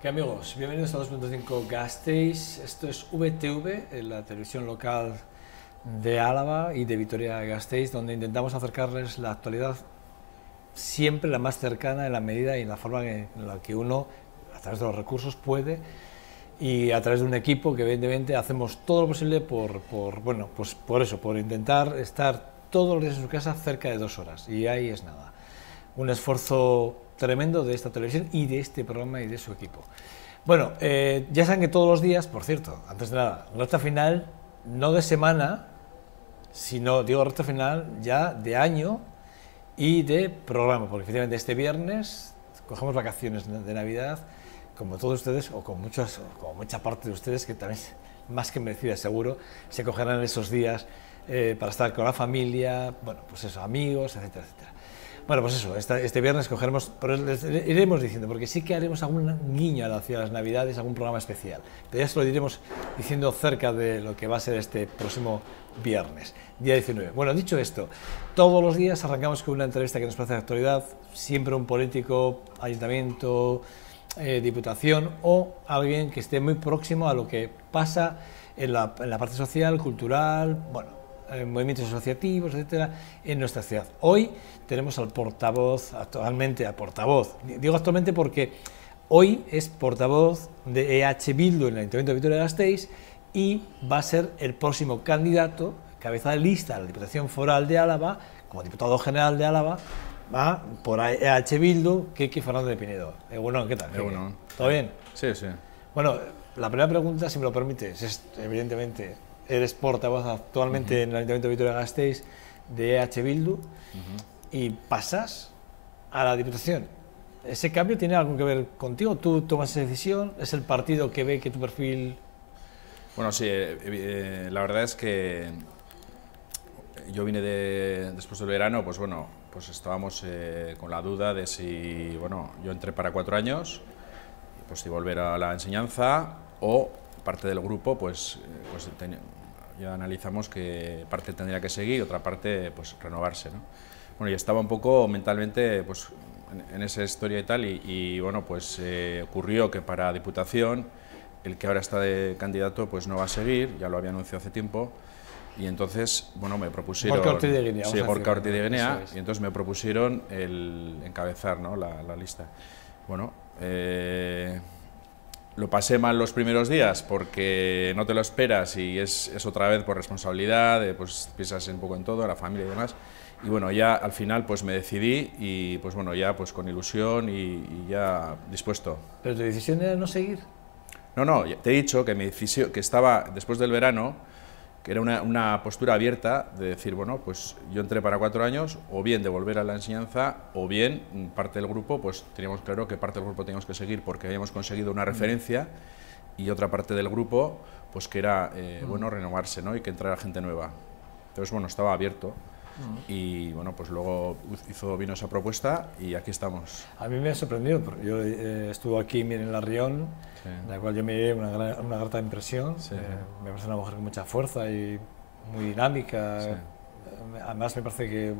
¿Qué amigos? Bienvenidos a 2.5 Gasteiz. Esto es VTV, la televisión local de Álava y de Vitoria-Gasteiz, donde intentamos acercarles la actualidad siempre la más cercana en la medida y en la forma en la que uno, a través de los recursos, puede, y a través de un equipo que evidentemente hacemos todo lo posible por intentar estar todos los días en su casa cerca de 2 horas, y ahí es nada. Un esfuerzo tremendo de esta televisión y de este programa y de su equipo. Bueno, ya saben que todos los días, por cierto, antes de nada, recta final, no de semana, sino, digo, recta final ya de año y de programa, porque efectivamente este viernes cogemos vacaciones de Navidad, como todos ustedes, o como mucha parte de ustedes, que también, más que merecidas seguro, se cogerán esos días para estar con la familia, bueno, pues eso, amigos, etcétera, etcétera. Bueno, pues eso, este viernes cogeremos, pero les iremos diciendo, porque sí que haremos algún guiño hacia las Navidades, algún programa especial, pero ya se lo iremos diciendo cerca de lo que va a ser este próximo viernes, día 19. Bueno, dicho esto, todos los días arrancamos con una entrevista que nos parece de actualidad, siempre un político, ayuntamiento, diputación o alguien que esté muy próximo a lo que pasa en la parte social, cultural, bueno, movimientos asociativos, etcétera, en nuestra ciudad. Hoy tenemos al portavoz, digo actualmente porque hoy es portavoz de EH Bildu en el Ayuntamiento de Vitoria-Gasteiz y va a ser el próximo candidato, cabeza de lista a la Diputación Foral de Álava, como diputado general de Álava, va por EH Bildu, Kiki Fernández de Pinedo. Bueno, ¿qué tal? Bueno, ¿Todo bien? Sí, sí. Bueno, la primera pregunta, si me lo permites, es evidentemente, eres portavoz actualmente en el Ayuntamiento de Vitoria-Gasteiz de EH Bildu y pasas a la Diputación. ¿Ese cambio tiene algo que ver contigo? ¿Tú tomas esa decisión? ¿Es el partido que ve que tu perfil...? Bueno, sí, la verdad es que yo vine después del verano, pues bueno, pues estábamos con la duda de si, bueno, yo entré para 4 años, pues si volver a la enseñanza o parte del grupo, ya analizamos que parte tendría que seguir y otra parte, pues renovarse, ¿no? Bueno, yo estaba un poco mentalmente, pues en esa historia y tal, y bueno, pues ocurrió que para Diputación, el que ahora está de candidato, pues no va a seguir, ya lo había anunciado hace tiempo, y entonces, bueno, me propusieron... Gorka Ortiz de Guinea. Sí, Gorka Ortiz de Guinea, es. y entonces me propusieron el encabezar, ¿no?, la lista. Bueno, lo pasé mal los primeros días porque no te lo esperas y es otra vez por responsabilidad, pues piensas un poco en todo, la familia y demás. Y bueno, ya al final pues me decidí y pues bueno, ya pues con ilusión y ya dispuesto. ¿Pero tu decisión era no seguir? No, te he dicho que mi decisión, que estaba después del verano, que era una postura abierta de decir, bueno, pues yo entré para 4 años, o bien de volver a la enseñanza, o bien parte del grupo, pues teníamos claro que parte del grupo teníamos que seguir porque habíamos conseguido una referencia, y otra parte del grupo, pues que era, bueno, renovarse, ¿no?, y que entrara gente nueva. Entonces, bueno, estaba abierto. Y bueno, pues luego vino esa propuesta y aquí estamos. A mí me ha sorprendido, porque yo estuve aquí en La Rión, sí, de la cual yo me llevé una grata impresión. Sí. Me parece una mujer con mucha fuerza y muy dinámica, sí. Además me parece que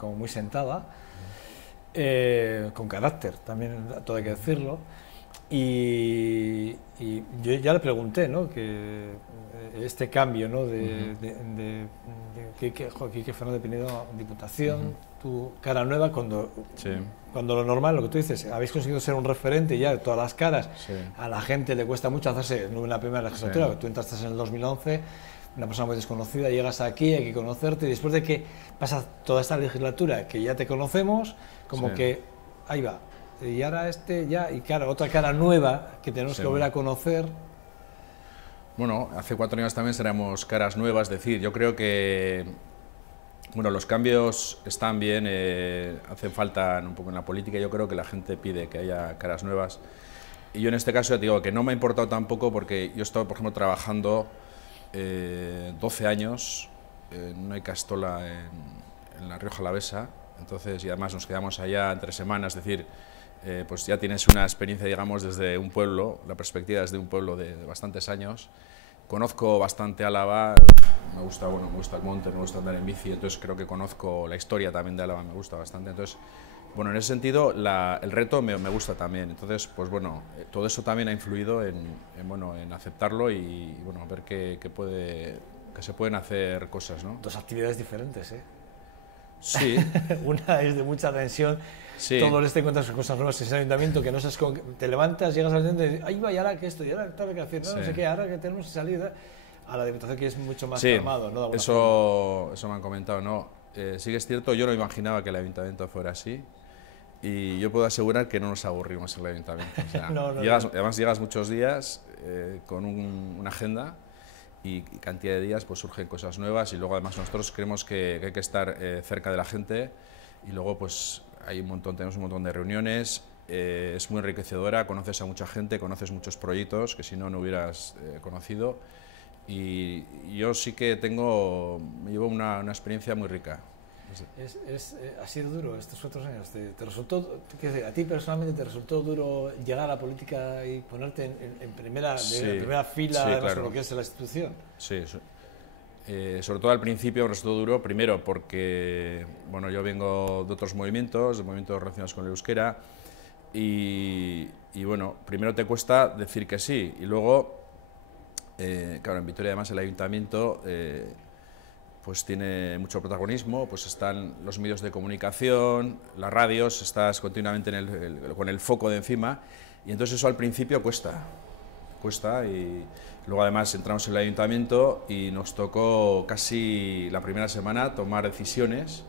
como muy sentada, con carácter también, todo hay que decirlo. Y yo ya le pregunté, ¿no?, que este cambio, ¿no?, de Kike Fernández de Pinedo, Diputación, tu cara nueva, cuando lo normal, lo que tú dices, habéis conseguido ser un referente ya de todas las caras, a la gente le cuesta mucho hacerse en una primera legislatura, tú entraste en el 2011, una persona muy desconocida, llegas aquí, hay que conocerte, y después de que pasa toda esta legislatura, que ya te conocemos, como que ahí va. Y ahora y claro, otra cara nueva que tenemos que volver a conocer. Bueno, hace 4 años también seremos caras nuevas, es decir, yo creo que, bueno, los cambios están bien, hacen falta un poco en la política, yo creo que la gente pide que haya caras nuevas. Y yo en este caso, te digo, que no me ha importado tampoco porque yo he estado, por ejemplo, trabajando 12 años en una Icastola en La Rioja Alavesa, entonces, y además nos quedamos allá entre semanas, es decir, pues ya tienes una experiencia, digamos, desde un pueblo, la perspectiva desde un pueblo de bastantes años. Conozco bastante Álava, me gusta el monte, me gusta andar en bici, entonces creo que conozco la historia también de Álava, me gusta bastante. Entonces, Bueno, en ese sentido, el reto me gusta también. Entonces, pues bueno, todo eso también ha influido bueno, en aceptarlo y bueno, ver que se pueden hacer cosas, ¿no? Dos actividades diferentes, ¿eh? Sí. Una es de mucha tensión, Sí. todos los días te encuentras con cosas nuevas en ese ayuntamiento que no sabes cómo, te levantas, llegas al ayuntamiento y dices, ay, va, y ahora que esto, y ahora tal que hacer, no, Sí. no sé qué, ahora que tenemos que salir, a la Diputación que es mucho más Sí, calmado, ¿no? eso me han comentado, ¿no? Sí que es cierto, yo no imaginaba que el ayuntamiento fuera así y yo puedo asegurar que no nos aburrimos en el ayuntamiento. O sea, No. Además llegas muchos días con una agenda y cantidad de días pues surgen cosas nuevas y luego además nosotros creemos que hay que estar cerca de la gente y luego pues tenemos un montón de reuniones, es muy enriquecedora, conoces a mucha gente, conoces muchos proyectos que si no hubieras conocido y yo sí que llevo una experiencia muy rica. Ha sido duro estos 4 años. ¿Te resultó, a ti personalmente te resultó duro llegar a la política y ponerte en primera fila de claro. lo que es la institución? Sí, sobre todo al principio me resultó duro, primero porque bueno, yo vengo de otros movimientos relacionados con el euskera y bueno, primero te cuesta decir que sí y luego, claro, en Vitoria además el ayuntamiento pues tiene mucho protagonismo, pues están los medios de comunicación, las radios, estás continuamente con el foco de encima y entonces eso al principio cuesta y luego además entramos en el ayuntamiento y nos tocó casi la primera semana tomar decisiones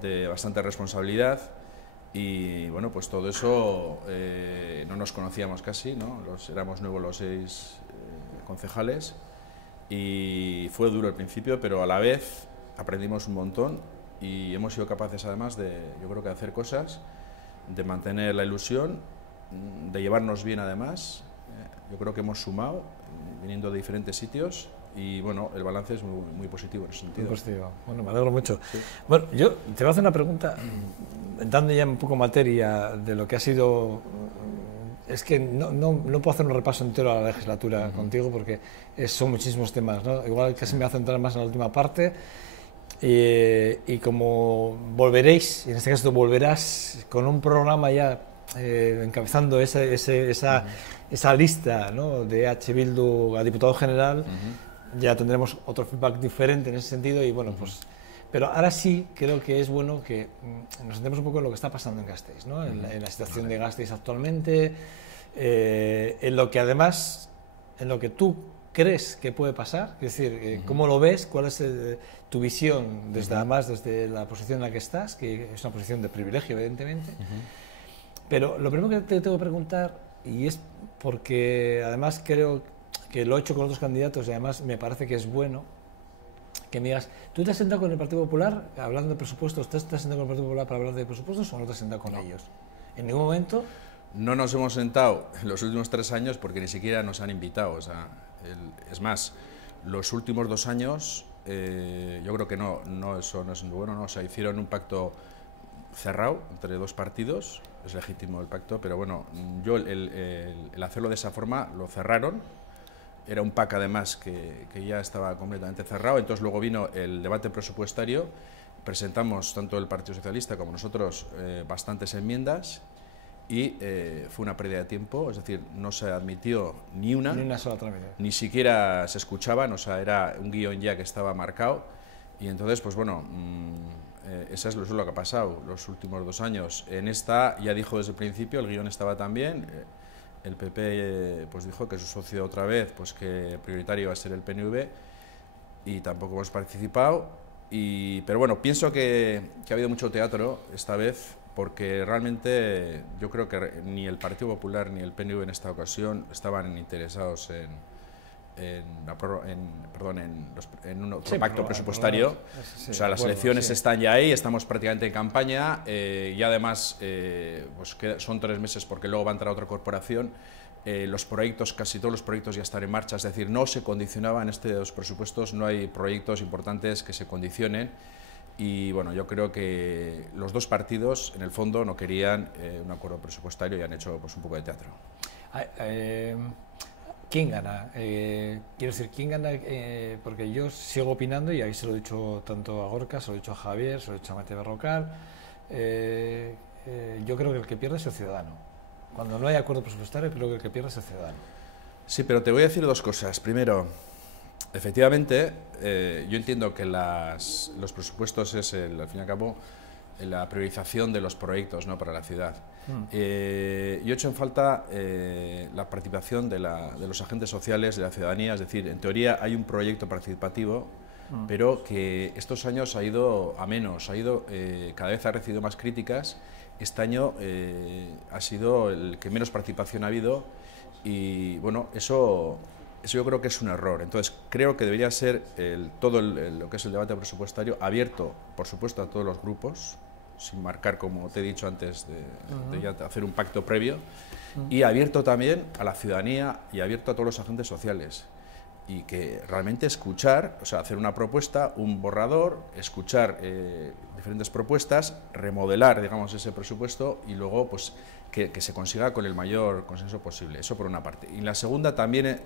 de bastante responsabilidad y bueno, pues todo eso no nos conocíamos casi, ¿no? Éramos nuevos los 6 concejales y fue duro al principio, pero a la vez aprendimos un montón y hemos sido capaces además yo creo que de hacer cosas, de mantener la ilusión, de llevarnos bien además. Yo creo que hemos sumado, viniendo de diferentes sitios y bueno, el balance es muy positivo en ese sentido. Muy positivo. Bueno, me alegro mucho. Sí. Bueno, yo te voy a hacer una pregunta, entrando ya un poco en materia de lo que ha sido. Es que no puedo hacer un repaso entero a la legislatura contigo porque son muchísimos temas, ¿no? Igual casi me voy a centrar más en la última parte y como volveréis, en este caso tú volverás con un programa ya encabezando esa lista, ¿no? De H. Bildu a diputado general, ya tendremos otro feedback diferente en ese sentido y bueno, pues. Pero ahora sí creo que es bueno que nos centremos un poco en lo que está pasando en Gasteiz, ¿no? En la situación de Gasteiz actualmente, en lo que además, en lo que tú crees que puede pasar, es decir, cómo lo ves, cuál es tu visión además desde la posición en la que estás, que es una posición de privilegio evidentemente. Pero lo primero que te tengo que preguntar, y es porque además creo que lo he hecho con otros candidatos y además me parece que es bueno, que me digas, ¿tú te has sentado con el Partido Popular hablando de presupuestos? ¿Te has sentado con el Partido Popular para hablar de presupuestos o no te has sentado con ellos? ¿En ningún momento? No nos hemos sentado en los últimos 3 años porque ni siquiera nos han invitado. O sea, es más, los últimos 2 años yo creo que eso no es bueno, ¿no? O sea, hicieron un pacto cerrado entre 2 partidos, es legítimo el pacto, pero bueno, el hacerlo de esa forma lo cerraron. Era un PAC además que ya estaba completamente cerrado, entonces luego vino el debate presupuestario, presentamos tanto el Partido Socialista como nosotros bastantes enmiendas y fue una pérdida de tiempo, es decir, no se admitió ni una sola trámite. Ni siquiera se escuchaban, o sea, era un guión ya que estaba marcado y entonces, pues bueno, eso es lo que ha pasado los últimos 2 años. En esta, ya dijo desde el principio, el guión estaba también. El PP pues dijo que su socio otra vez, pues que prioritario va a ser el PNV y tampoco hemos participado. Pero bueno, pienso que ha habido mucho teatro esta vez porque realmente yo creo que ni el Partido Popular ni el PNV en esta ocasión estaban interesados en un otro pacto presupuestario. O sea, las elecciones están ya ahí, estamos prácticamente en campaña y además pues son 3 meses porque luego va a entrar otra corporación. Los proyectos, casi todos los proyectos ya están en marcha, es decir, no se condicionaba en estos presupuestos, no hay proyectos importantes que se condicionen y bueno, yo creo que los 2 partidos en el fondo no querían un acuerdo presupuestario y han hecho pues un poco de teatro. ¿Quién gana? Quiero decir, ¿quién gana? Porque yo sigo opinando, y ahí se lo he dicho tanto a Gorka, se lo he dicho a Javier, se lo he dicho a Mateo Berrocal, yo creo que el que pierde es el ciudadano. Cuando no hay acuerdo presupuestario, creo que el que pierde es el ciudadano. Sí, pero te voy a decir dos cosas. Primero, efectivamente, yo entiendo que los presupuestos es, al fin y al cabo, la priorización de los proyectos, ¿no?, para la ciudad. Yo he hecho en falta la participación de los agentes sociales, de la ciudadanía, es decir, en teoría hay un proyecto participativo, pero que estos años ha ido a menos, cada vez ha recibido más críticas. Este año ha sido el que menos participación ha habido y, bueno, eso yo creo que es un error. Entonces, creo que debería ser todo lo que es el debate presupuestario abierto, por supuesto, a todos los grupos, sin marcar, como te he dicho antes, de ya hacer un pacto previo, y abierto también a la ciudadanía y abierto a todos los agentes sociales. Y que realmente escuchar, o sea, hacer una propuesta, un borrador, escuchar diferentes propuestas, remodelar, digamos, ese presupuesto y luego, pues, que se consiga con el mayor consenso posible. Eso por una parte. Y la segunda también,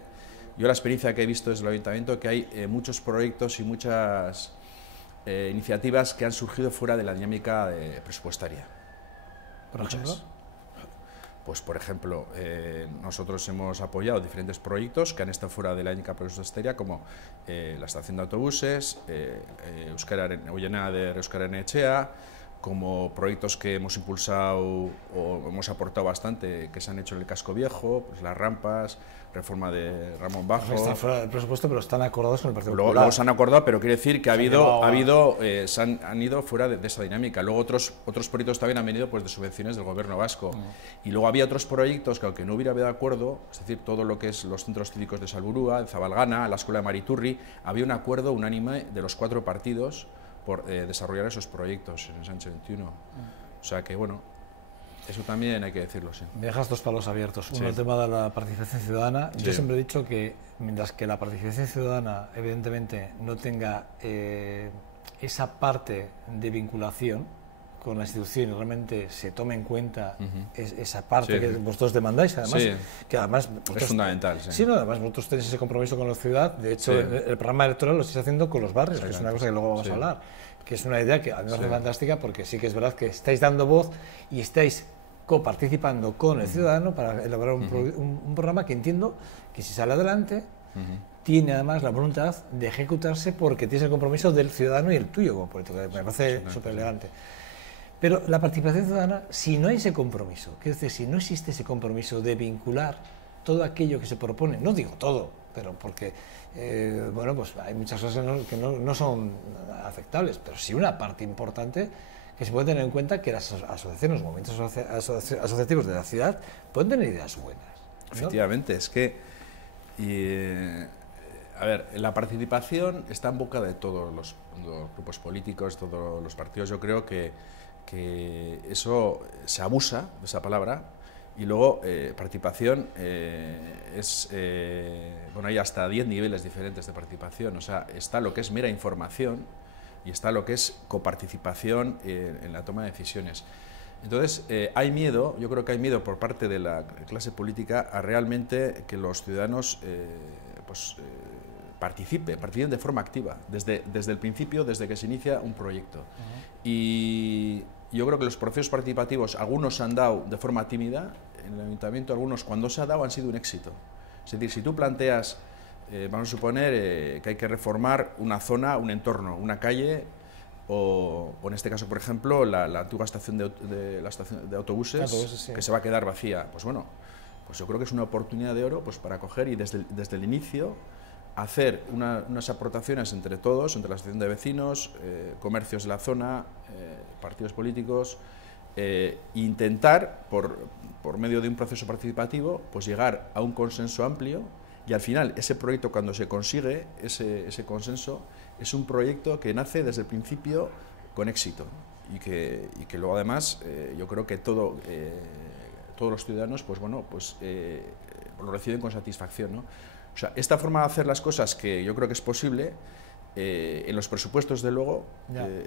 yo la experiencia que he visto desde el Ayuntamiento, que hay muchos proyectos y muchas iniciativas que han surgido fuera de la dinámica presupuestaria. ¿Por ejemplo? Pues, por ejemplo, nosotros hemos apoyado diferentes proyectos que han estado fuera de la dinámica presupuestaria, como la estación de autobuses, Euskararen Etxea, como proyectos que hemos impulsado o hemos aportado bastante, que se han hecho en el casco viejo, pues las rampas, reforma de Ramón Bajo. Están fuera del presupuesto, pero están acordados con el Partido Popular. Luego se han acordado, pero quiere decir que han ido fuera de esa dinámica. Luego otros proyectos también han venido, pues, de subvenciones del gobierno vasco. Y luego había otros proyectos que, aunque no hubiera habido acuerdo, es decir, todo lo que es los centros cívicos de Salburua, de Zabalgana, la escuela de Mariturri, había un acuerdo unánime de los 4 partidos por desarrollar esos proyectos en el Sánchez 21. O sea que, bueno, eso también hay que decirlo, sí. Me dejas 2 palos abiertos. Uno, el tema de la participación ciudadana. Sí. Yo siempre he dicho que mientras que la participación ciudadana, evidentemente, no tenga esa parte de vinculación con la institución y realmente se tome en cuenta esa parte que vosotros demandáis, además, que además es fundamental. Sí, no, además vosotros tenéis ese compromiso con la ciudad. De hecho, el programa electoral lo estáis haciendo con los barrios, que es una cosa que luego vamos a hablar, que es una idea que a mí me parece fantástica, porque sí que es verdad que estáis dando voz y estáis coparticipando con el ciudadano para elaborar un programa que entiendo que, si sale adelante, tiene además la voluntad de ejecutarse, porque tienes el compromiso del ciudadano y el tuyo como político, que me parece súper elegante. Pero la participación ciudadana, si no hay ese compromiso, quiero decir, si no existe ese compromiso de vincular todo aquello que se propone, no digo todo, pero porque, bueno, pues hay muchas cosas que no son aceptables, pero sí una parte importante que se puede tener en cuenta, que las asociaciones, los movimientos asociativos de la ciudad pueden tener ideas buenas, ¿no? Efectivamente, es que, a ver, la participación está en boca de todos los grupos políticos, todos los partidos. Yo creo que eso se abusa de esa palabra. Y luego, participación bueno, hay hasta 10 niveles diferentes de participación. O sea, está lo que es mera información y está lo que es coparticipación en la toma de decisiones. Entonces, hay miedo, yo creo que hay miedo por parte de la clase política a realmente que los ciudadanos participen de forma activa, desde el principio, desde que se inicia un proyecto. Y yo creo que los procesos participativos, algunos se han dado de forma tímida en el Ayuntamiento, algunos, cuando se ha dado, han sido un éxito. Es decir, si tú planteas, vamos a suponer que hay que reformar una zona, un entorno, una calle, o en este caso, por ejemplo, la antigua estación de autobuses, que se va a quedar vacía, pues bueno, pues yo creo que es una oportunidad de oro, pues, para coger y desde el inicio hacer unas aportaciones entre todos, entre la asociación de vecinos, comercios de la zona, partidos políticos, intentar, por medio de un proceso participativo, pues llegar a un consenso amplio, y al final ese proyecto, cuando se consigue ese consenso, es un proyecto que nace desde el principio con éxito, y que luego, además, yo creo que todos los ciudadanos, pues bueno, pues lo reciben con satisfacción, ¿no? O sea, esta forma de hacer las cosas, que yo creo que es posible, En los presupuestos, de luego,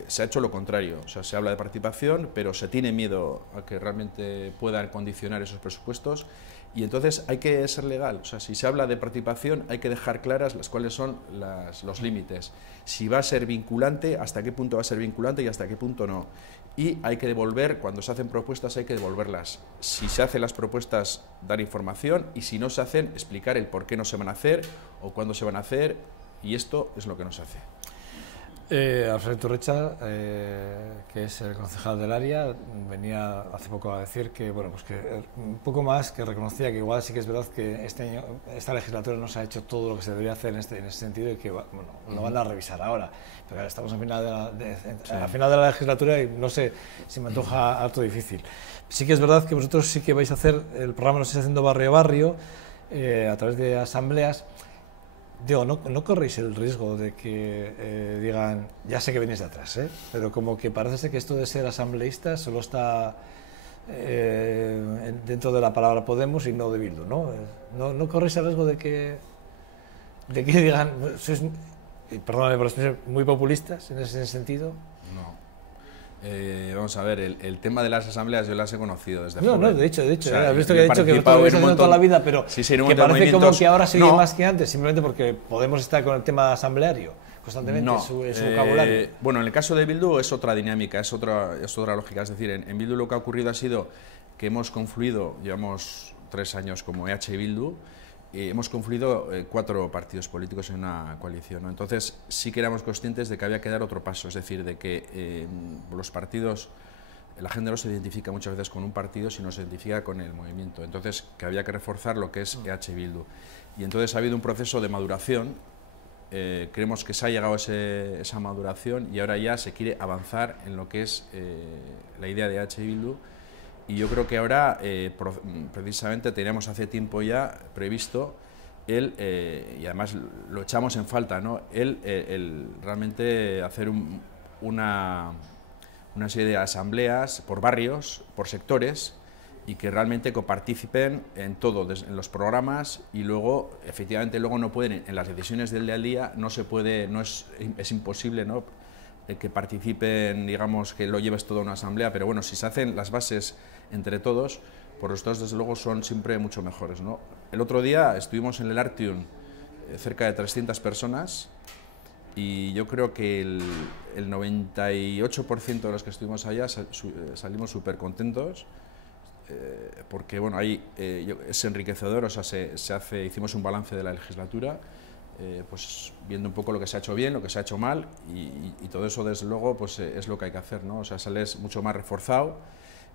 se ha hecho lo contrario. O sea, se habla de participación, pero se tiene miedo a que realmente puedan condicionar esos presupuestos. Y entonces hay que ser legal. O sea, si se habla de participación, hay que dejar claras cuáles son los límites. Si va a ser vinculante, hasta qué punto va a ser vinculante y hasta qué punto no. Y hay que devolver, cuando se hacen propuestas, hay que devolverlas. Si se hacen las propuestas, dar información, y si no se hacen, explicar el por qué no se van a hacer o cuándo se van a hacer. Y esto es lo que nos hace. Alfredo Iturricha, que es el concejal del área, venía hace poco a decir que, bueno, pues que un poco más, que reconocía que igual sí que es verdad que esta legislatura no se ha hecho todo lo que se debería hacer en ese sentido y que, bueno, lo van a revisar ahora. Pero ahora estamos a final de la legislatura y no sé, si me antoja harto difícil. Sí que es verdad que vosotros sí que vais a hacer, el programa lo estáis haciendo barrio a barrio, a través de asambleas. Digo, no corréis el riesgo de que digan, ya sé que venís de atrás, pero como que parece ser que esto de ser asambleísta solo está dentro de la palabra Podemos y no de Bildu, ¿no? ¿No corréis el riesgo de que digan, sois, perdóname por la expresión, muy populistas en ese sentido? No. Vamos a ver, el tema de las asambleas yo las he conocido desde joven. No, de hecho, o sea, has visto que he dicho que vosotros lo habéis haciendo toda la vida, pero sí, que parece como que ahora se oye más que antes, simplemente porque Podemos estar con el tema asambleario constantemente en su vocabulario. Bueno, en el caso de Bildu es otra dinámica, es otra lógica, es decir, en Bildu lo que ha ocurrido ha sido que hemos confluido, llevamos 3 años como EH Bildu, hemos confluido 4 partidos políticos en una coalición, ¿no? Entonces sí que éramos conscientes de que había que dar otro paso, es decir, de que los partidos, la gente no se identifica muchas veces con un partido, sino se identifica con el movimiento, entonces que había que reforzar lo que es EH Bildu. Y entonces ha habido un proceso de maduración, creemos que se ha llegado a esa maduración y ahora ya se quiere avanzar en lo que es la idea de EH Bildu. Y yo creo que ahora, precisamente, teníamos hace tiempo ya previsto y además lo echamos en falta, ¿no? el realmente hacer una serie de asambleas por barrios, por sectores, y que realmente coparticipen en todo, en los programas, y luego, efectivamente, luego no pueden, en las decisiones del día a día, es imposible, ¿no?, que participen, digamos, que lo lleves todo a una asamblea, pero bueno, si se hacen las bases entre todos, pues los resultados desde luego son siempre mucho mejores, ¿no? El otro día estuvimos en el Artium cerca de 300 personas y yo creo que el 98% de los que estuvimos allá salimos súper contentos, porque bueno, ahí es enriquecedor, o sea, hicimos un balance de la legislatura, pues viendo un poco lo que se ha hecho bien, lo que se ha hecho mal, y todo eso desde luego pues es lo que hay que hacer, ¿no? O sea, sales mucho más reforzado,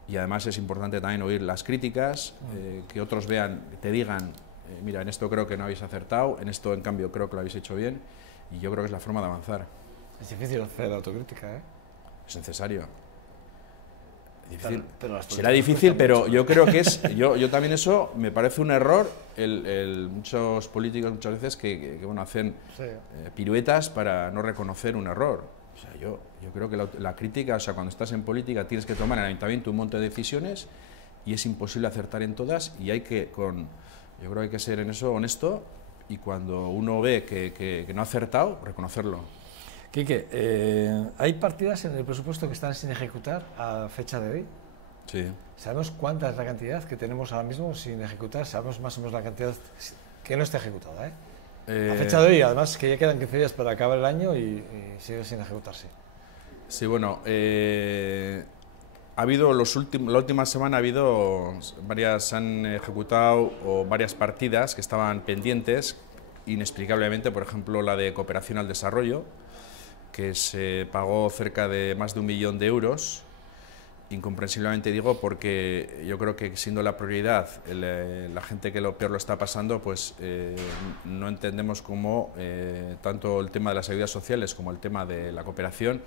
y además es importante también oír las críticas, que otros vean, te digan, mira, en esto creo que no habéis acertado, en esto en cambio creo que lo habéis hecho bien, y yo creo que es la forma de avanzar. Es difícil hacer autocrítica, ¿eh? Es necesario. Difícil. Pero será difícil, pero yo creo que yo también eso me parece un error, muchos políticos muchas veces que bueno, hacen piruetas para no reconocer un error. O sea, yo creo que la crítica, o sea, cuando estás en política tienes que tomar en el ayuntamiento un montón de decisiones y es imposible acertar en todas, y yo creo que hay que ser en eso honesto, y cuando uno ve que no ha acertado, reconocerlo. Quique, ¿hay partidas en el presupuesto que están sin ejecutar a fecha de hoy? Sí. ¿Sabemos cuánta es la cantidad que tenemos ahora mismo sin ejecutar? ¿Sabemos más o menos la cantidad que no está ejecutada, a fecha de hoy, además, que ya quedan 15 días para acabar el año y sigue sin ejecutarse? Sí, bueno, ha habido la última semana se han ejecutado varias partidas que estaban pendientes, inexplicablemente, por ejemplo, la de cooperación al desarrollo, que se pagó cerca de más de 1 millón de euros, incomprensiblemente digo, porque yo creo que siendo la prioridad la gente que lo peor lo está pasando, pues no entendemos cómo tanto el tema de las ayudas sociales como el tema de la cooperación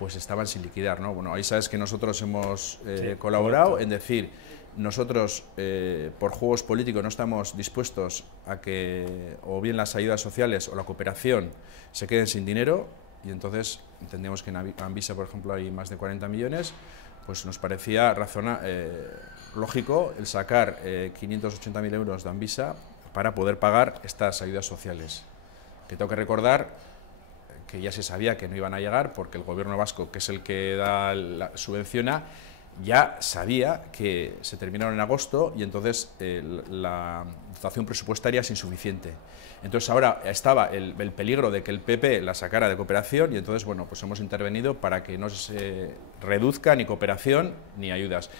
pues estaban sin liquidar, ¿no? Bueno, ahí sabes que nosotros hemos colaborado en decir, nosotros por juegos políticos no estamos dispuestos a que o bien las ayudas sociales o la cooperación se queden sin dinero, y entonces entendemos que en Anvisa, por ejemplo, hay más de 40 millones, pues nos parecía lógico el sacar 580.000 euros de Anvisa para poder pagar estas ayudas sociales. Que tengo que recordar que ya se sabía que no iban a llegar, porque el gobierno vasco, que es el que subvenciona, ya sabía que se terminaron en agosto y entonces la dotación presupuestaria es insuficiente. Entonces ahora estaba el peligro de que el PP la sacara de cooperación y entonces, bueno, pues hemos intervenido para que no se reduzca ni cooperación ni ayudas.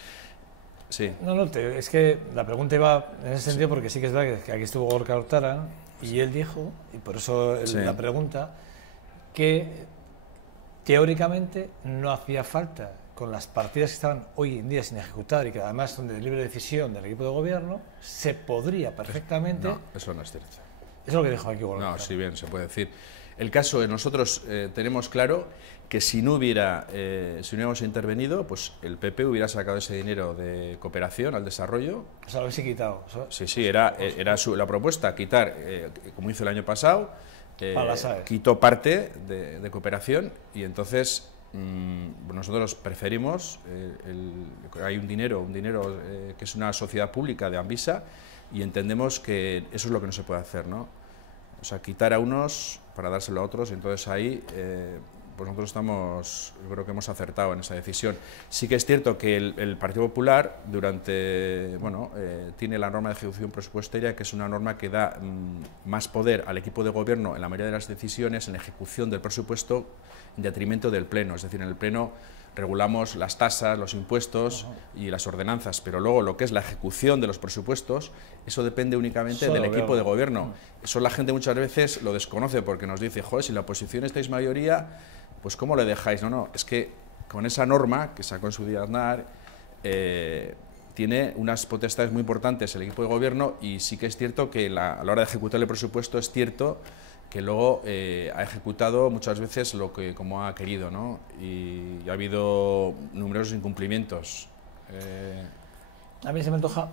Sí. No, es que la pregunta iba en ese sentido porque sí que es verdad que aquí estuvo Gorka Urtaran y él dijo, y por eso la pregunta, que teóricamente no hacía falta, con las partidas que estaban hoy en día sin ejecutar y que además son de libre decisión del equipo de gobierno, se podría perfectamente... No, eso no es cierto. Eso es lo que dijo aquí Gorka. No, sí, bien, se puede decir. El caso de nosotros tenemos claro que si no hubiéramos intervenido, pues el PP hubiera sacado ese dinero de cooperación al desarrollo. O sea, lo hubiese quitado. Sí, era la propuesta, quitar, como hizo el año pasado, quitó parte de cooperación y entonces nosotros preferimos, hay un dinero que es una sociedad pública de Anvisa y entendemos que eso es lo que no se puede hacer, ¿no? O sea, quitar a unos para dárselo a otros, y entonces ahí pues nosotros yo creo que hemos acertado en esa decisión. Sí que es cierto que el Partido Popular tiene la norma de ejecución presupuestaria, que es una norma que da más poder al equipo de gobierno en la mayoría de las decisiones en la ejecución del presupuesto en detrimento del Pleno, es decir, en el Pleno regulamos las tasas, los impuestos y las ordenanzas, pero luego lo que es la ejecución de los presupuestos, eso depende únicamente del equipo de gobierno. Eso la gente muchas veces lo desconoce porque nos dice, joder, si la oposición estáis mayoría, pues ¿cómo le dejáis? No, es que con esa norma que sacó en su día Aznar, tiene unas potestades muy importantes el equipo de gobierno y sí que es cierto que a la hora de ejecutar el presupuesto es cierto que luego ha ejecutado muchas veces como ha querido, ¿no? Y ha habido numerosos incumplimientos. A mí se me antoja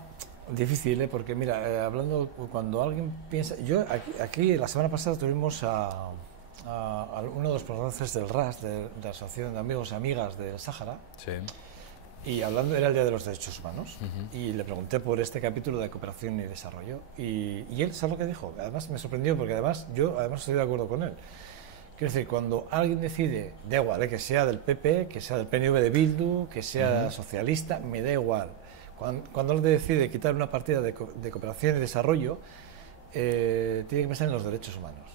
difícil, porque mira, hablando, cuando alguien piensa... Yo aquí la semana pasada tuvimos a uno de los portavoces del RAS, de la Asociación de Amigos y Amigas del Sáhara, sí. Y hablando, era el Día de los Derechos Humanos, y le pregunté por este capítulo de cooperación y desarrollo, y él, ¿sabes lo que dijo? Además me sorprendió, porque yo estoy de acuerdo con él. Quiero decir, cuando alguien decide, da igual, que sea del PP, que sea del PNV de Bildu, que sea socialista, me da igual. Cuando alguien decide quitar una partida de cooperación y desarrollo, tiene que pensar en los derechos humanos.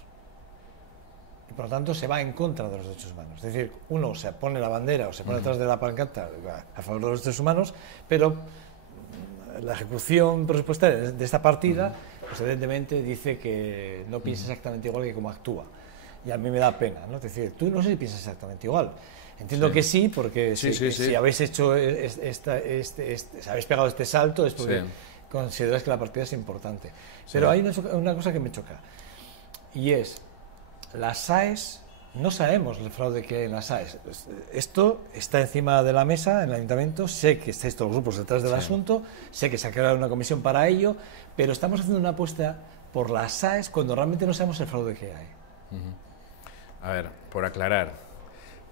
Y por lo tanto se va en contra de los derechos humanos. Es decir, uno se pone la bandera o se pone detrás de la pancarta a favor de los derechos humanos, pero la ejecución presupuestaria de esta partida, pues evidentemente dice que no piensa exactamente igual que cómo actúa. Y a mí me da pena, ¿no? Es decir, tú no sé si piensas exactamente igual. Entiendo que sí, porque si habéis hecho si habéis pegado este salto es porque consideráis que la partida es importante. Pero hay una cosa que me choca, y es, las AES, no sabemos el fraude que hay en las AES. Esto está encima de la mesa en el ayuntamiento, sé que estáis todos los grupos detrás del asunto, sé que se ha creado una comisión para ello, pero estamos haciendo una apuesta por las AES cuando realmente no sabemos el fraude que hay. A ver, por aclarar,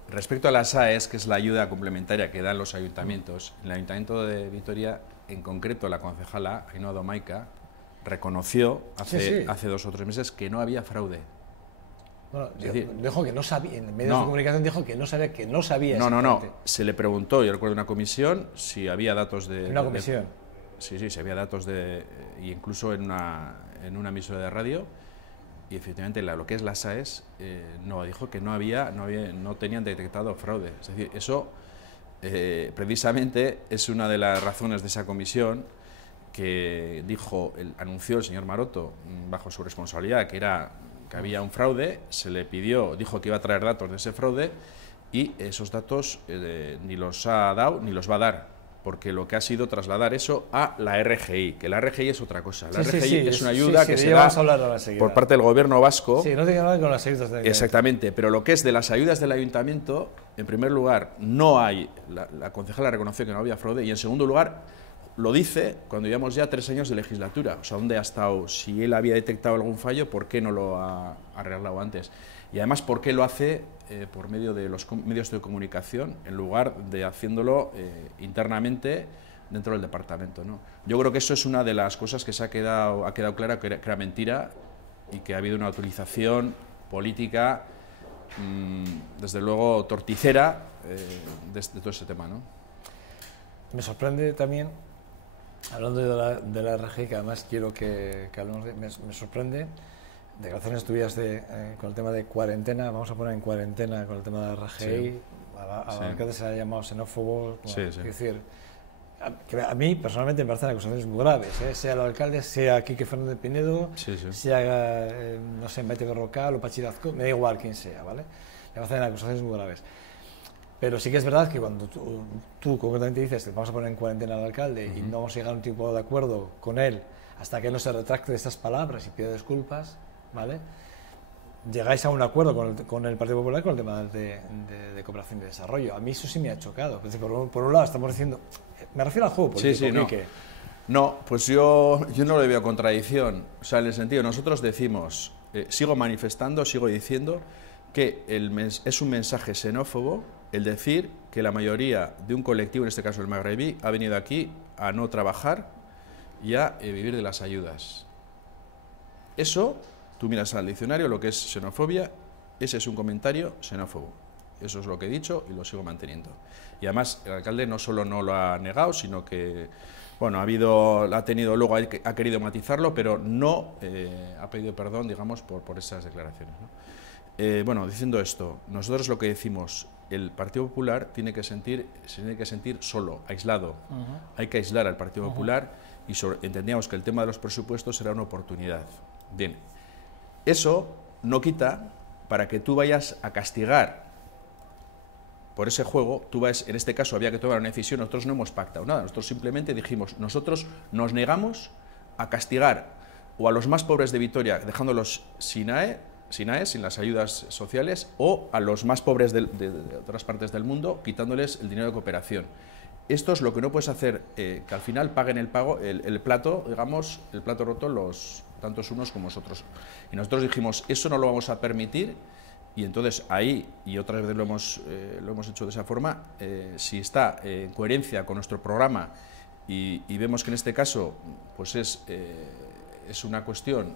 respecto a las AES, que es la ayuda complementaria que dan los ayuntamientos, en el Ayuntamiento de Vitoria, en concreto la concejala Ainhoa Domaica, reconoció hace 2 o 3 meses que no había fraude. Bueno, dijo que no sabía, en medios de comunicación dijo que no sabía. No, se le preguntó, yo recuerdo una comisión, si había datos de... ¿Una comisión? Sí, si había datos y incluso en una emisora de radio, y efectivamente lo que es las AES, dijo que no tenían detectado fraude. Es decir, eso precisamente es una de las razones de esa comisión que anunció el señor Maroto, bajo su responsabilidad, que había un fraude, se le pidió, dijo que iba a traer datos de ese fraude y esos datos ni los ha dado ni los va a dar, porque lo que ha sido trasladar eso a la RGI, que la RGI es otra cosa. La RGI es una ayuda que se da por parte del gobierno vasco. Sí, no tiene nada con las ayudas del Exactamente, pero lo que es de las ayudas del ayuntamiento, en primer lugar, no hay, la concejala reconoció que no había fraude, y en segundo lugar, lo dice cuando llevamos ya 3 años de legislatura. O sea, ¿dónde ha estado? Si él había detectado algún fallo, ¿por qué no lo ha arreglado antes? Y además, ¿por qué lo hace por medio de los medios de comunicación en lugar de haciéndolo internamente dentro del departamento, ¿no? Yo creo que eso es una de las cosas que ha quedado clara que era mentira y que ha habido una utilización política desde luego, torticera de todo ese tema, ¿no? Me sorprende también, hablando de la RGI, que además quiero que hablemos me sorprende, declaraciones tuyas con el tema de cuarentena, vamos a poner en cuarentena con el tema de la RGI, sí. Al alcalde se le ha llamado xenófobo, bueno, es decir, que a mí personalmente me parecen acusaciones muy graves, sea el alcalde, sea Quique Fernández Pinedo, sea, no sé, Maite Berrocal o Pachirazco, me da igual quién sea, ¿vale? Me parecen acusaciones muy graves. Pero sí que es verdad que cuando tú concretamente dices que vamos a poner en cuarentena al alcalde y no vamos a llegar a un tipo de acuerdo con él hasta que él no se retracte de estas palabras y pida disculpas, ¿vale? Llegáis a un acuerdo con el Partido Popular con el tema de cooperación y desarrollo. A mí eso sí me ha chocado. Por un lado estamos diciendo, me refiero al juego político. No, pues yo no le veo contradicción. O sea, en el sentido, nosotros decimos, sigo manifestando, sigo diciendo que es un mensaje xenófobo el decir que la mayoría de un colectivo, en este caso el magrebí, ha venido aquí a no trabajar y a vivir de las ayudas. Eso, tú miras al diccionario, lo que es xenofobia, ese es un comentario xenófobo. Eso es lo que he dicho y lo sigo manteniendo. Y además el alcalde no solo no lo ha negado, sino que, bueno, ha tenido luego, ha querido matizarlo, pero no ha pedido perdón, digamos, por esas declaraciones, ¿no? Bueno, diciendo esto, nosotros lo que decimos, el Partido Popular se tiene que sentir solo, aislado. Hay que aislar al Partido Popular y entendíamos que el tema de los presupuestos era una oportunidad. Bien, eso no quita para que tú vayas a castigar por ese juego, en este caso había que tomar una decisión, nosotros no hemos pactado nada, nosotros simplemente dijimos, nosotros nos negamos a castigar o a los más pobres de Vitoria dejándolos sin las ayudas sociales, o a los más pobres de otras partes del mundo, quitándoles el dinero de cooperación. Esto es lo que no puedes hacer, que al final paguen el plato, digamos, el plato roto tantos unos como los otros. Y nosotros dijimos, eso no lo vamos a permitir, y entonces ahí, y otras veces lo hemos hecho de esa forma, si está en coherencia con nuestro programa y vemos que en este caso pues es una cuestión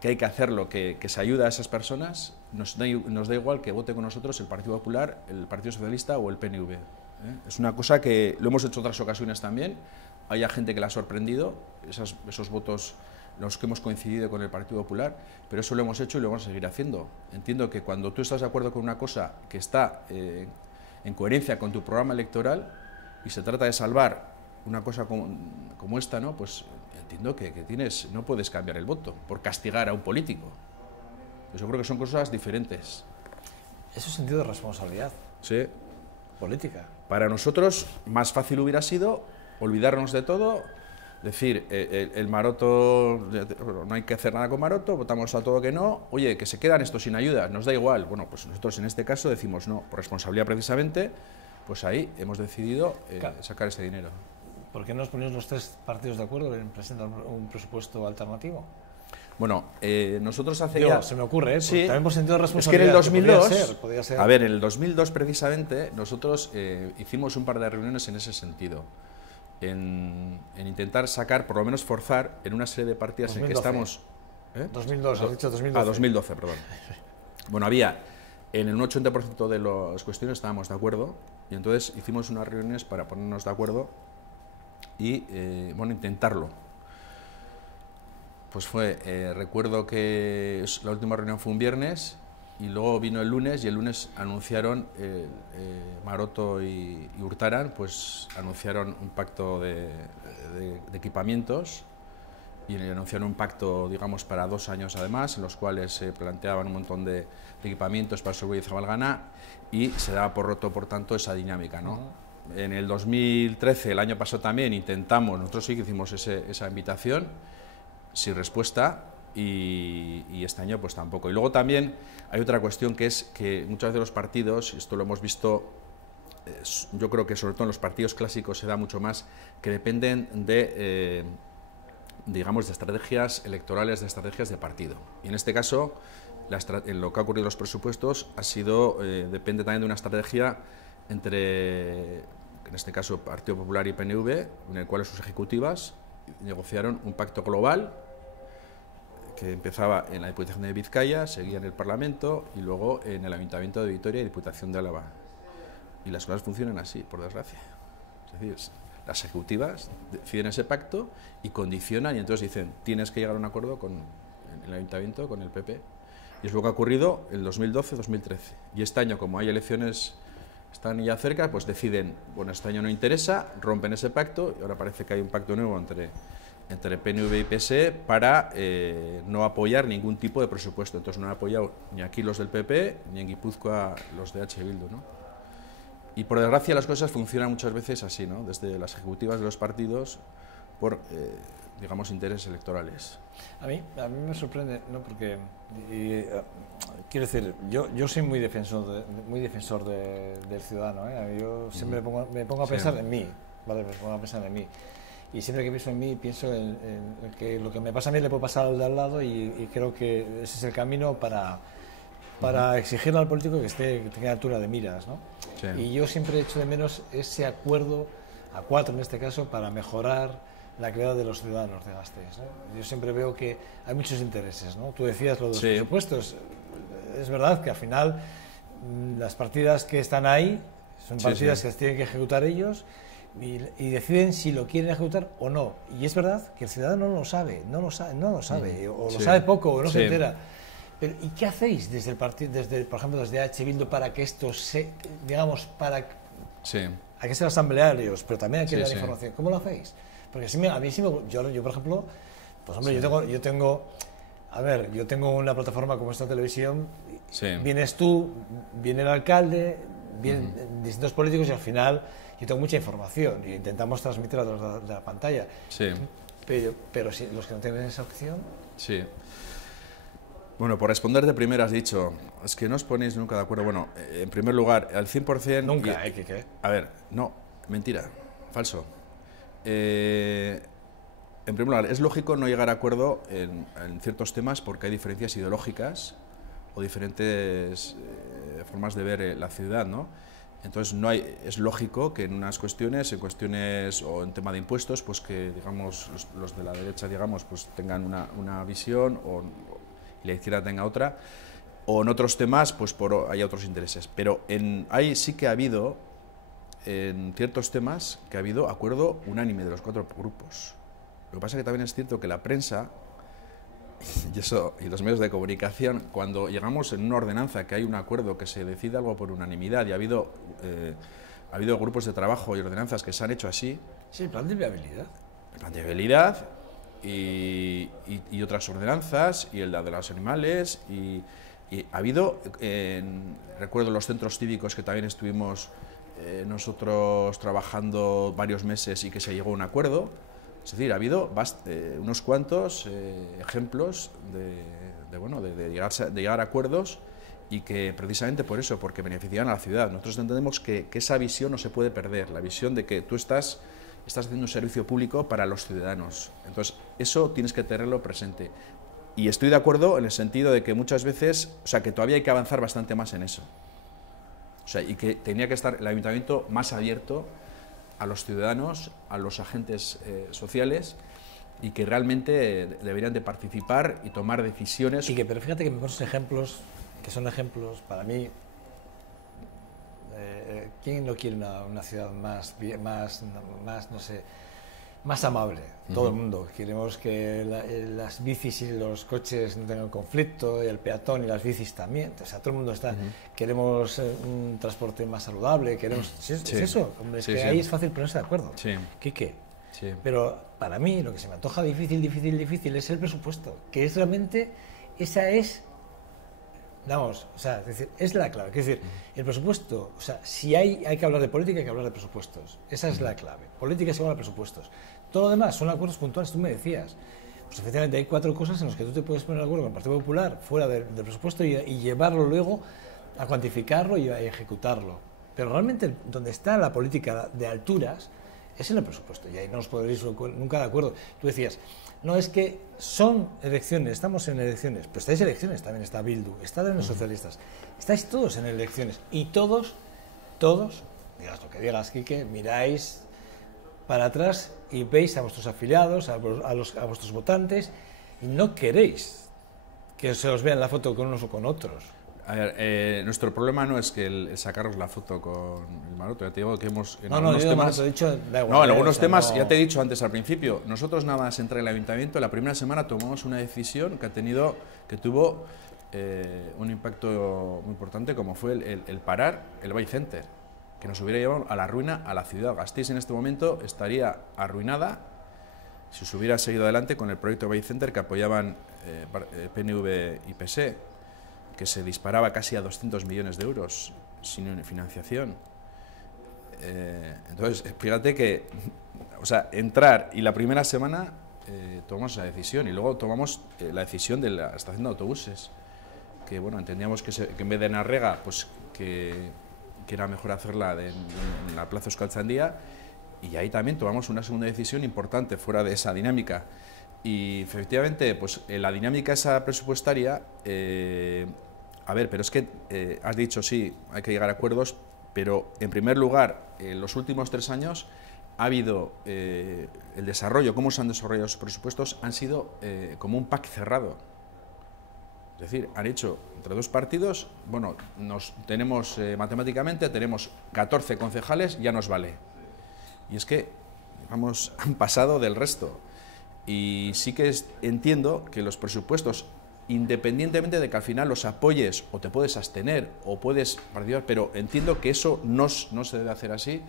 que hay que hacerlo, que se ayuda a esas personas, nos da igual que vote con nosotros el Partido Popular, el Partido Socialista o el PNV. Es una cosa que lo hemos hecho en otras ocasiones también, hay gente que le ha sorprendido, esos votos los que hemos coincidido con el Partido Popular, pero eso lo hemos hecho y lo vamos a seguir haciendo. Entiendo que cuando tú estás de acuerdo con una cosa que está en coherencia con tu programa electoral y se trata de salvar una cosa como esta, ¿no? Pues entiendo que no puedes cambiar el voto por castigar a un político. Pues yo creo que son cosas diferentes. Eso es sentido de responsabilidad. Sí. Política. Para nosotros más fácil hubiera sido olvidarnos de todo, decir, el Maroto, no hay que hacer nada con Maroto, votamos a todo que no, oye, que se quedan estos sin ayuda, nos da igual. Bueno, pues nosotros en este caso decimos no, por responsabilidad precisamente, pues ahí hemos decidido sacar ese dinero. ¿Por qué no os ponéis los tres partidos de acuerdo en presentar un presupuesto alternativo? Bueno, nosotros se me ocurre, sí, también por sentido de responsabilidad. Es que en el 2002, podría ser. A ver, en el 2002 precisamente, nosotros hicimos un par de reuniones en ese sentido, en intentar sacar, por lo menos forzar, en una serie de partidas 2012. En que estamos... 2002, has dicho 2012. Ah, 2012, perdón. Bueno, en un 80% de las cuestiones estábamos de acuerdo, y entonces hicimos unas reuniones para ponernos de acuerdo y, intentarlo. Pues recuerdo que la última reunión fue un viernes y luego vino el lunes, y el lunes anunciaron, Maroto y Urtaran, pues anunciaron un pacto de equipamientos, y anunciaron un pacto, digamos, para 2 años además, en los cuales se planteaban un montón de equipamientos para Sorbonne y Zabalgana, y se daba por roto, por tanto, esa dinámica, ¿no? En el 2013, el año pasado también, nosotros sí que hicimos esa invitación, sin respuesta, y este año pues tampoco. Y luego también hay otra cuestión, que es que muchas veces los partidos, esto lo hemos visto, yo creo que sobre todo en los partidos clásicos se da mucho más, que dependen de, digamos, de estrategias electorales, de estrategias de partido. Y en este caso, en lo que ha ocurrido en los presupuestos, depende también de una estrategia entre, en este caso, Partido Popular y PNV, en el cual sus ejecutivas negociaron un pacto global que empezaba en la Diputación de Vizcaya, seguía en el Parlamento y luego en el Ayuntamiento de Vitoria y Diputación de Álava. Y las cosas funcionan así, por desgracia. Es decir, las ejecutivas deciden ese pacto y condicionan y entonces dicen, tienes que llegar a un acuerdo con el Ayuntamiento, con el PP. Y es lo que ha ocurrido en 2012-2013. Y este año, como hay elecciones, están ya cerca, pues deciden, bueno, este año no interesa, rompen ese pacto y ahora parece que hay un pacto nuevo entre PNV y PSE para no apoyar ningún tipo de presupuesto. Entonces no han apoyado ni aquí los del PP, ni en Guipúzcoa los de H. Bildu, ¿no? Y por desgracia las cosas funcionan muchas veces así, ¿no? Desde las ejecutivas de los partidos por, digamos, intereses electorales. A mí me sorprende, ¿no? Porque, quiero decir, yo soy muy defensor del ciudadano, ¿eh? Yo siempre me pongo a pensar en mí, ¿vale? Me pongo a pensar en mí. Y siempre que pienso en mí, pienso en que lo que me pasa a mí le puede pasar al de al lado y creo que ese es el camino para exigirle al político que tenga altura de miras, ¿no? Sí. Y yo siempre he hecho de menos ese acuerdo, a 4 en este caso, para mejorar la calidad de los ciudadanos de Gasteiz, ¿no? Yo siempre veo que hay muchos intereses, ¿no? Tú decías lo de los presupuestos. Es verdad que al final las partidas que están ahí son partidas que tienen que ejecutar ellos y deciden si lo quieren ejecutar o no. Y es verdad que el ciudadano no lo sabe, o lo sabe poco, o no se entera. Pero, ¿y qué hacéis desde el partido, por ejemplo, desde H. Bildu para que esto digamos, para hay que ser asamblearios, pero también hay que dar información? ¿Cómo lo hacéis? Porque a mí sí yo por ejemplo, pues hombre, yo tengo una plataforma como esta televisión, vienes tú, viene el alcalde, vienen distintos políticos y al final yo tengo mucha información y intentamos transmitir a través de la pantalla. Pero si los que no tienen esa opción... Bueno, por responder de primera has dicho, es que no os ponéis nunca de acuerdo. Bueno, en primer lugar, al 100%... Nunca, ¿qué? A ver, no, mentira, falso. En primer lugar, es lógico no llegar a acuerdo en ciertos temas porque hay diferencias ideológicas o diferentes formas de ver la ciudad, ¿no? Entonces es lógico que en unas cuestiones, o en tema de impuestos, pues que digamos los de la derecha, digamos, pues tengan una visión y la izquierda tenga otra, o en otros temas pues hay otros intereses. Pero ahí sí que ha habido, en ciertos temas, que ha habido acuerdo unánime de los 4 grupos. Lo que pasa es que también es cierto que la prensa y los medios de comunicación, cuando llegamos en una ordenanza que hay un acuerdo, que se decide algo por unanimidad, y ha habido grupos de trabajo y ordenanzas que se han hecho así. Sí, el plan de viabilidad. El plan de viabilidad y otras ordenanzas, y el de los animales, y ha habido, recuerdo los centros cívicos que también estuvimos nosotros trabajando varios meses y que se llegó a un acuerdo. Es decir, ha habido unos cuantos ejemplos de llegar a acuerdos y que precisamente por eso, porque benefician a la ciudad. Nosotros entendemos que esa visión no se puede perder, la visión de que tú estás haciendo un servicio público para los ciudadanos. Entonces, eso tienes que tenerlo presente. Y estoy de acuerdo en el sentido de que muchas veces, o sea, que todavía hay que avanzar bastante más en eso. O sea, y que tenía que estar el ayuntamiento más abierto a los ciudadanos, a los agentes sociales, y que realmente deberían de participar y tomar decisiones. Pero fíjate que me pones ejemplos, que son ejemplos para mí. ¿Quién no quiere una ciudad más, no sé, más amable? Todo el mundo. Queremos que las bicis y los coches no tengan conflicto, y el peatón y las bicis también. O sea, todo el mundo está... Queremos un transporte más saludable, queremos... Es eso, hombre, es que ahí es fácil ponerse de acuerdo. ¿Qué? Pero para mí lo que se me antoja difícil es el presupuesto, que es realmente... Esa es... Vamos, o sea, es decir, es la clave. Es decir, el presupuesto, o sea, si hay que hablar de política, hay que hablar de presupuestos. Esa es la clave. Política es igual a presupuestos. Todo lo demás son acuerdos puntuales, tú me decías. Pues efectivamente hay 4 cosas en las que tú te puedes poner de acuerdo con el Partido Popular fuera del presupuesto y llevarlo luego a cuantificarlo y a ejecutarlo. Pero realmente donde está la política de alturas es en el presupuesto, y ahí no os podréis nunca de acuerdo. Tú decías, no, es que son elecciones, estamos en elecciones, pero estáis en elecciones, también está Bildu, están los socialistas, estáis todos en elecciones, y todos, digas lo que digas, Quique, miráis para atrás y veis a vuestros afiliados, a vuestros votantes, y no queréis que se os vea en la foto con unos o con otros. A ver, nuestro problema no es que el sacaros la foto con el Maroto, ya te digo que hemos en No, algunos yo temas... Maroto he dicho, da igual, No, en algunos o sea, temas, no... ya te he dicho antes al principio, nosotros nada más entrar en el ayuntamiento, la primera semana tomamos una decisión que tuvo un impacto muy importante, como fue el parar el Bay Center, que nos hubiera llevado a la ruina a la ciudad. Gasteiz en este momento estaría arruinada si se hubiera seguido adelante con el proyecto Bay Center que apoyaban PNV y PSE, que se disparaba casi a 200 millones de euros sin financiación. Entonces, fíjate que, o sea, entrar y la primera semana tomamos esa decisión y luego tomamos la decisión de la estación de autobuses, que bueno, entendíamos que en vez de en Arrega, pues que era mejor hacerla en la Plaza Euskaltzaindia, y ahí también tomamos una segunda decisión importante fuera de esa dinámica. Y efectivamente, pues la dinámica esa presupuestaria, a ver, pero es que has dicho sí, hay que llegar a acuerdos, pero en primer lugar, en los últimos 3 años ha habido el desarrollo, cómo se han desarrollado los presupuestos, han sido como un pack cerrado. Es decir, han hecho entre 2 partidos, bueno, tenemos matemáticamente, tenemos 14 concejales, ya nos vale. Y es que, vamos, han pasado del resto. Y sí que entiendo que los presupuestos, independientemente de que al final los apoyes o te puedes abstener o puedes participar, pero entiendo que eso no se debe hacer así,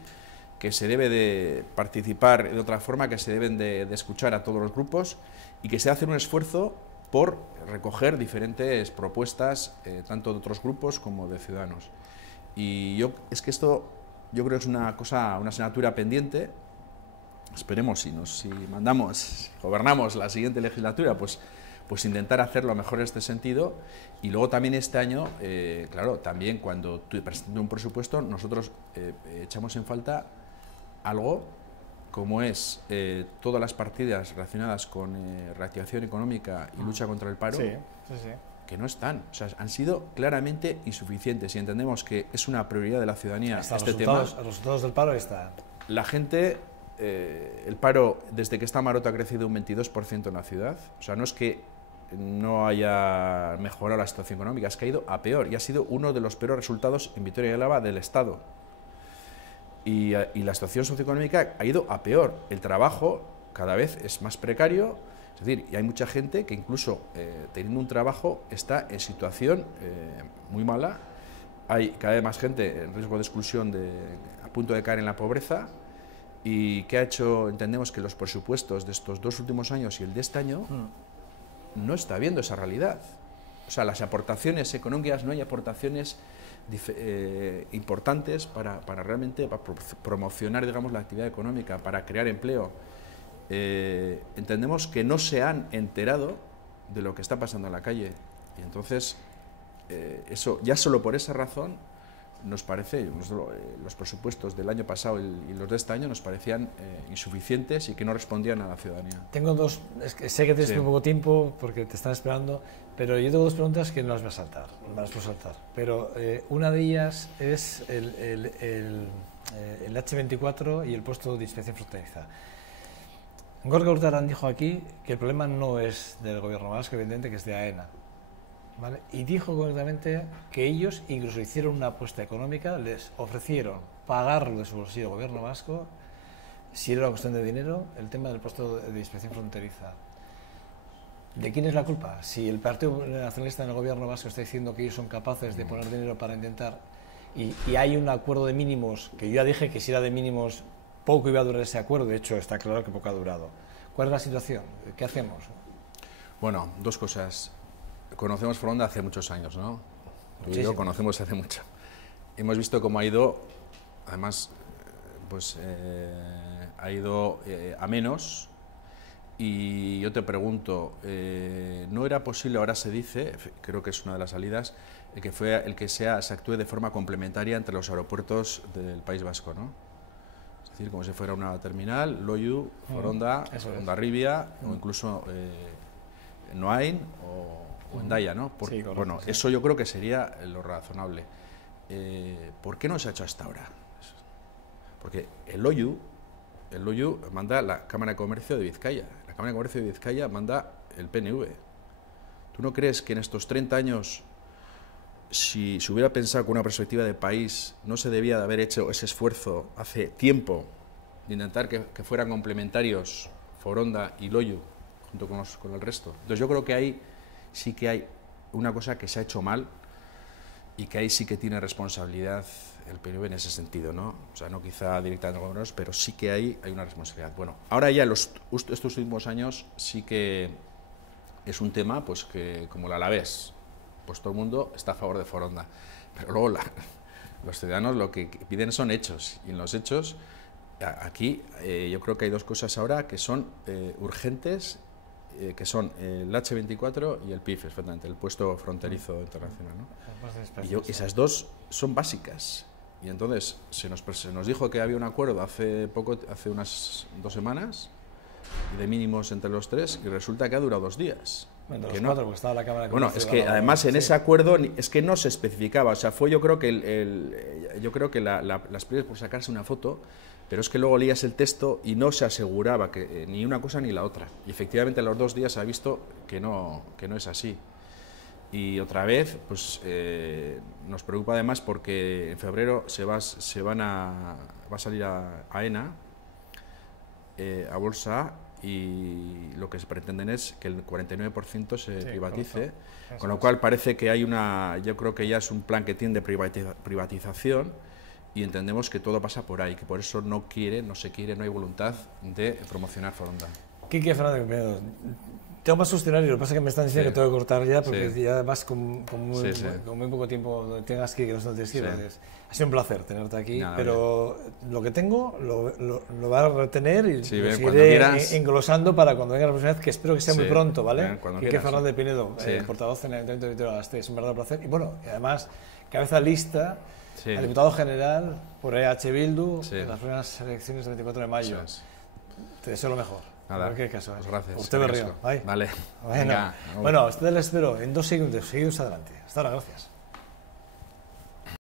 que se debe de participar de otra forma, que se deben de escuchar a todos los grupos y que se debe hacer un esfuerzo por recoger diferentes propuestas, tanto de otros grupos como de ciudadanos. Y es que esto yo creo que es una asignatura pendiente. Esperemos, si gobernamos la siguiente legislatura, pues intentar hacerlo mejor en este sentido. Y luego también este año, claro, también cuando tú presentas un presupuesto, nosotros echamos en falta algo como es todas las partidas relacionadas con reactivación económica y lucha contra el paro, que no están, o sea, han sido claramente insuficientes, y entendemos que es una prioridad de la ciudadanía este tema. Los resultados del paro están. La gente... el paro, desde que está Maroto, ha crecido un 22% en la ciudad. O sea, no es que no haya mejorado la situación económica, es que ha ido a peor y ha sido uno de los peores resultados en Vitoria y Álava del Estado. Y la situación socioeconómica ha ido a peor. El trabajo cada vez es más precario, es decir, y hay mucha gente que incluso teniendo un trabajo está en situación muy mala. Hay cada vez más gente en riesgo de exclusión, a punto de caer en la pobreza. Y que ha hecho, entendemos que los presupuestos de estos 2 últimos años y el de este año no está viendo esa realidad. O sea, las aportaciones económicas, no hay aportaciones importantes para realmente promocionar, digamos, la actividad económica, para crear empleo. Entendemos que no se han enterado de lo que está pasando en la calle. Y entonces, eso, ya solo por esa razón, nos parece, los presupuestos del año pasado y los de este año nos parecían insuficientes y que no respondían a la ciudadanía. Tengo dos, es que sé que tienes muy poco tiempo porque te están esperando, pero yo tengo 2 preguntas que no las voy a saltar, Pero una de ellas es el H24 y el puesto de inspección fronteriza. Gorka Urtaran dijo aquí que el problema no es del gobierno vasco, evidentemente, que es de AENA. ¿Vale? Y dijo concretamente que ellos incluso hicieron una apuesta económica, les ofrecieron pagarlo de su bolsillo al gobierno vasco, si era una cuestión de dinero, el tema del puesto de inspección fronteriza. ¿De quién es la culpa? Si el Partido Nacionalista en el gobierno vasco está diciendo que ellos son capaces de poner dinero para intentar, y hay un acuerdo de mínimos, que yo ya dije que si era de mínimos poco iba a durar ese acuerdo, de hecho está claro que poco ha durado. ¿Cuál es la situación? ¿Qué hacemos? Bueno, 2 cosas. Conocemos Foronda hace muchos años, ¿no? Tú y yo conocemos hace mucho. Hemos visto cómo ha ido, además, pues ha ido a menos. Y yo te pregunto, ¿no era posible, ahora se dice, creo que es una de las salidas, que se actúe de forma complementaria entre los aeropuertos del País Vasco, ¿no? Es decir, como si fuera una terminal, Loiu, Foronda, Hondarribia, o incluso Noain o Hendaya, ¿no? Sí, correcto, bueno, sí. Eso yo creo que sería lo razonable. ¿Por qué no se ha hecho hasta ahora? Porque el Loiu manda la Cámara de Comercio de Vizcaya. La Cámara de Comercio de Vizcaya manda el PNV. ¿Tú no crees que en estos 30 años, si se hubiera pensado con una perspectiva de país, no se debía de haber hecho ese esfuerzo hace tiempo de intentar que fueran complementarios Foronda y Loiu junto con el resto? Entonces yo creo que ahí sí que hay una cosa que se ha hecho mal y que ahí sí que tiene responsabilidad el PNV en ese sentido, ¿no? O sea, no quizá directamente con gobiernos, pero sí que hay una responsabilidad. Bueno, ahora ya estos últimos años sí que es un tema, pues que como el Alavés, pues todo el mundo está a favor de Foronda, pero luego los ciudadanos lo que piden son hechos, y en los hechos aquí yo creo que hay dos cosas ahora que son urgentes, que son el H24 y el PIF, efectivamente, el puesto fronterizo internacional, ¿no? Y esas dos son básicas. Y entonces se nos dijo que había un acuerdo hace unas 2 semanas, de mínimos entre los tres, y resulta que ha durado 2 días. Bueno, los 4, porque estaba la Cámara de Bueno, es que además en ese acuerdo es que no se especificaba, o sea, fue yo creo que las prisas por sacarse una foto, pero es que luego leías el texto y no se aseguraba que ni una cosa ni la otra. Y efectivamente a los 2 días se ha visto que no es así. Y otra vez, pues nos preocupa además porque en febrero va a salir a AENA, a bolsa, y lo que se pretenden es que el 49% se privatice, con lo cual parece que yo creo que ya es un plan que tiende privatización, y entendemos que todo pasa por ahí, que por eso no hay voluntad de promocionar Foronda. Quique Fernández, tengo más cuestionarios, lo que pasa es que me están diciendo que tengo que cortar ya, porque ya vas con muy poco tiempo donde tengas que no te escribas. Ha sido un placer tenerte aquí, pero lo que tengo lo va a retener y lo seguiré englosando para cuando venga la próxima vez, que espero que sea muy pronto, ¿vale? Quique Fernández Pinedo, portavoz en el Ayuntamiento de Vitoria-Gasteiz, es un verdadero placer. Y bueno, además, cabeza lista al diputado general por EH Bildu en las primeras elecciones del 24 de mayo. Te deseo lo mejor. Nada, en cualquier caso. pues gracias. Usted me río. Vale. Bueno, a ustedes les espero en 2 segundos. Seguimos adelante. Hasta ahora, gracias.